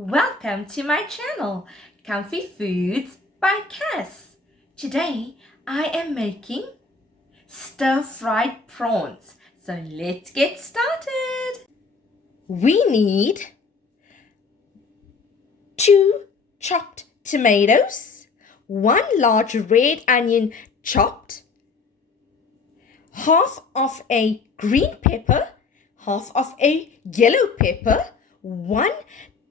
Welcome to my channel, Comfy Foods by Cass. Today I am making stir-fried prawns. So let's get started. We need 2 chopped tomatoes, 1 large red onion chopped, half of a green pepper, half of a yellow pepper, 1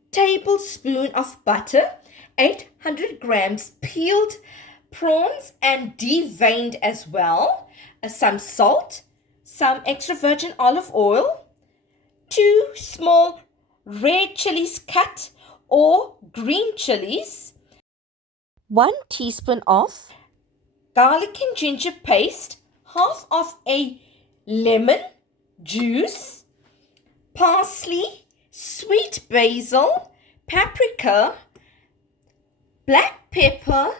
tablespoon of butter, 800 grams peeled prawns and deveined as well, some salt, some extra virgin olive oil, 2 small red chilies cut or green chilies, 1 teaspoon of garlic and ginger paste, half of a lemon juice, parsley, sweet basil, paprika, black pepper,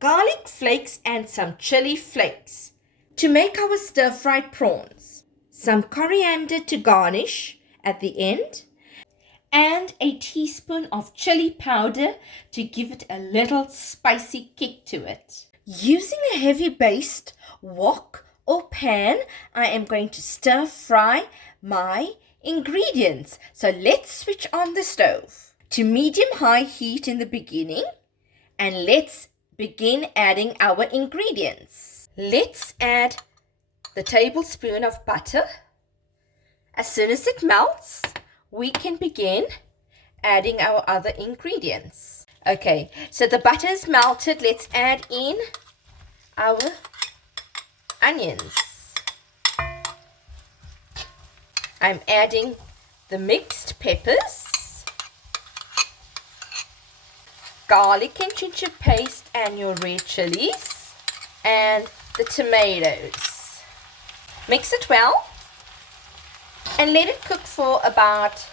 garlic flakes and some chili flakes. To make our stir-fried prawns, some coriander to garnish at the end, and a teaspoon of chili powder to give it a little spicy kick to it. Using a heavy-based wok or pan, I am going to stir-fry my ingredients. So let's switch on the stove to medium-high heat in the beginning, and let's begin adding our ingredients. Let's add the tablespoon of butter. As soon as it melts, we can begin adding our other ingredients. Okay, so the butter is melted. Let's add in our onions. I'm adding the mixed peppers, garlic and ginger paste and your red chilies, and the tomatoes. Mix it well and let it cook for about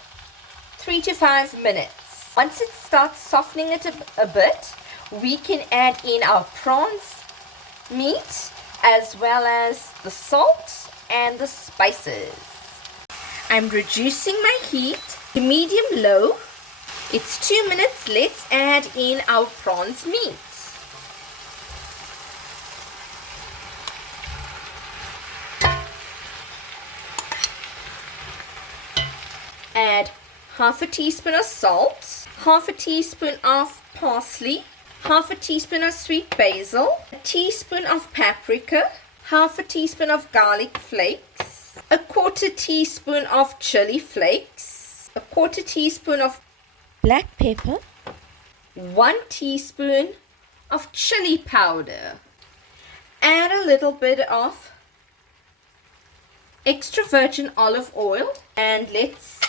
3 to 5 minutes. Once it starts softening it a bit, we can add in our prawns meat as well as the salt and the spices. I'm reducing my heat to medium-low. It's 2 minutes. Let's add in our prawns meat. Add half a teaspoon of salt, half a teaspoon of parsley, half a teaspoon of sweet basil, a teaspoon of paprika, half a teaspoon of garlic flakes, a 1/4 teaspoon of chili flakes, a 1/4 teaspoon of black pepper, 1 teaspoon of chili powder. Add a little bit of extra virgin olive oil and let's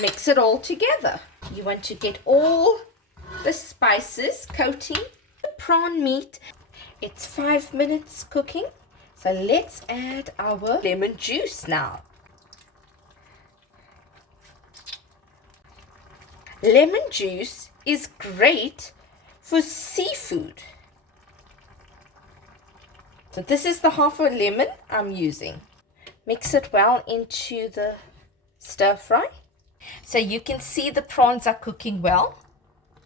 mix it all together. You want to get all the spices coating the prawn meat. It's 5 minutes cooking. So let's add our lemon juice now. Lemon juice is great for seafood. So this is the half a lemon I'm using. Mix it well into the stir fry. So you can see the prawns are cooking well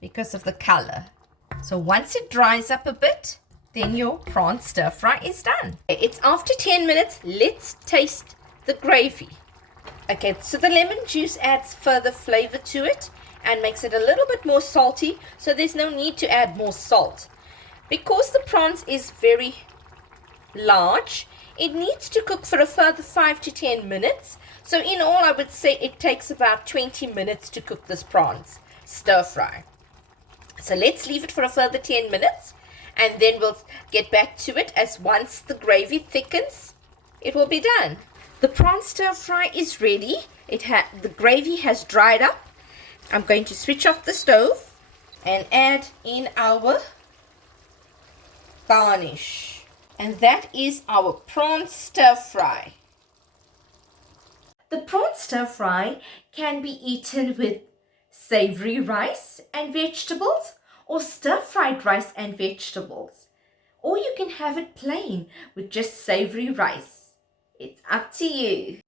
because of the color. So once it dries up a bit, then your prawn stir fry is done. It's after 10 minutes. Let's taste the gravy. Okay, so the lemon juice adds further flavor to it and makes it a little bit more salty, so there's no need to add more salt. Because the prawns is very large, it needs to cook for a further 5 to 10 minutes. So in all, I would say it takes about 20 minutes to cook this prawns stir fry. So let's leave it for a further 10 minutes. And then we'll get back to it as once the gravy thickens, it will be done. The prawn stir fry is ready. The gravy has dried up. I'm going to switch off the stove and add in our garnish. And that is our prawn stir fry. The prawn stir fry can be eaten with savory rice and vegetables, or stir-fried rice and vegetables. Or you can have it plain with just savory rice. It's up to you.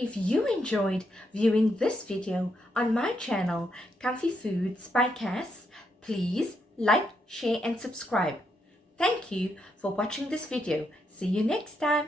If you enjoyed viewing this video on my channel, Comfy Foods by Cass, please like, share and subscribe. Thank you for watching this video. See you next time.